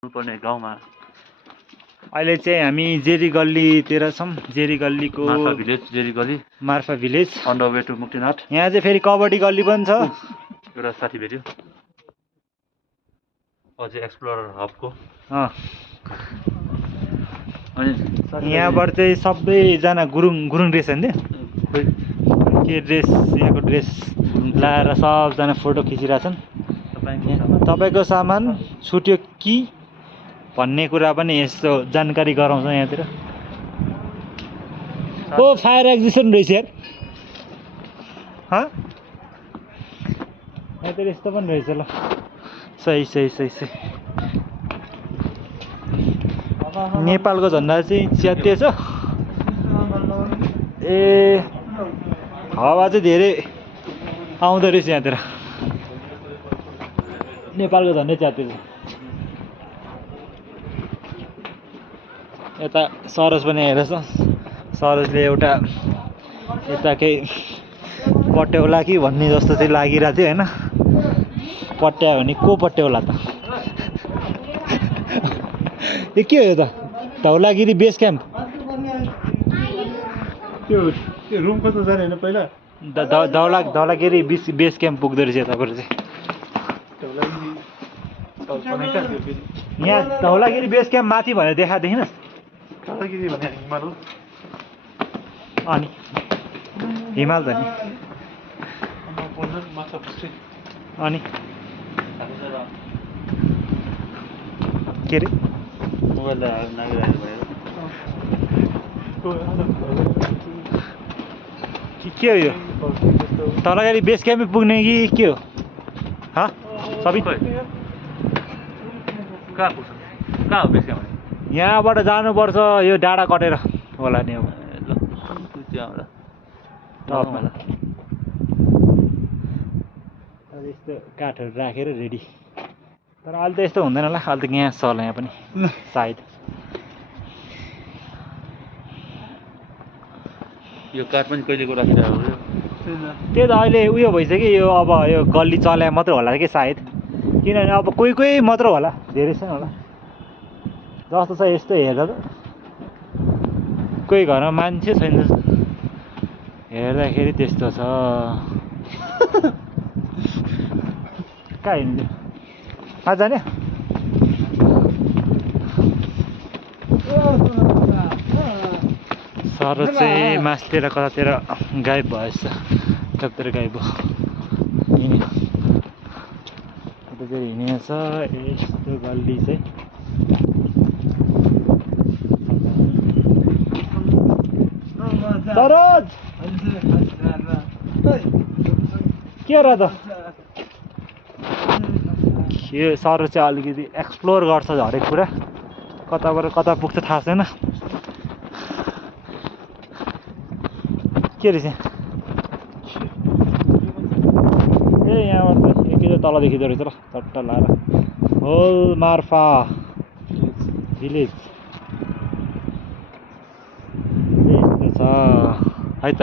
पर्ने गाउँमा अहिले चाहिँ हामी जेरी गल्लीतिर छौँ। जेरी गल्लीको मार्फा भिलेज, जेरी गल्ली, Marpha village, on the way to Muktinath. यहाँ चाहिँ फेरि कबड्डी गल्ली पनि छ। एउटा साथी भेट्यो अझै एक्सप्लोरर हबको। अनि यहाँबाट चाहिँ सबैजना गुरुङ ड्रेस होइन खोइ के ड्रेस, यहाँको ड्रेस लाएर सबजना फोटो खिचिरहेछन्। तपाईँको सामान छुट्यो कि भन्ने कुरा पनि यस्तो जानकारी गराउँछ यहाँतिर। ओ फायर एक्जिबिसन रहेछ यार। यहाँतिर यस्तो पनि रहेछ ल। सही। नेपालको झन्डा चाहिँ च्यातिए छ। ए हावा चाहिँ धेरै आउँदो रहेछ यहाँतिर। नेपालको झन्डै च्यातिए छ। यता सरस पनि आएर छ। सरसले एउटा यताकै पट्याउला कि भन्ने जस्तो चाहिँ लागिरहेको थियो होइन। पट्यायो भने को पट्याउला त? यो के हो यो त? Dhaulagiri base camp. त्यो रुमको त जाने होइन पहिला धौलागिरी बेस क्याम्प पुग्दो रहेछ यताबाट चाहिँ। यहाँ धौलागिरी बेस क्याम्प माथि भनेर देखाएको देखिनस्? धौलागिरी भने हिमाल हो। अनि हिमाल त नि। अनि के अरे के हो यो? धौलागिरी बेस क्याम्पै पुग्ने कि के हो? सबै कहाँ पुग्छ? कहाँ हो बेस क्याम्प? यहाँबाट जानुपर्छ यो डाँडा कटेर होला नि। अब टपमा यस्तो काठहरू राखेर रेडी। तर अहिले त यस्तो हुँदैन होला। अहिले त ग्यास छ होला यहाँ पनि सायद। यो काठ पनि कहिलेको राखिरहेको हो? त्यही त अहिले उयो भइसक्यो यो। अब यो गल्ली चलाए मात्रै होला कि सायद। किनभने अब कोही मात्र होला, धेरै छैन होला जस्तो छ। यस्तो हेर्दा त कोही घरमा मान्छे छैन जस्तो हेर्दाखेरि त्यस्तो छ। कहाँ हिँड्नु? कहाँ जाने? सर चाहिँ मासतिर कतातिर गायब भएछ। कतातिर गायब भयो। कतातिर हिँडेको छ यस्तो गल्ली चाहिँ। सरोज के र त? यो सर चाहिँ अलिकति एक्सप्लोर गर्छ हरेक कुरा। कताबाट कता पुग्छ थाहा छैन। के रहेछ? ए यहाँबाट त एकैचोटि तल देखिँदो रहेछ ल चट्ट लाएर। होल मार्फा भिलेज यस्तो छ है त।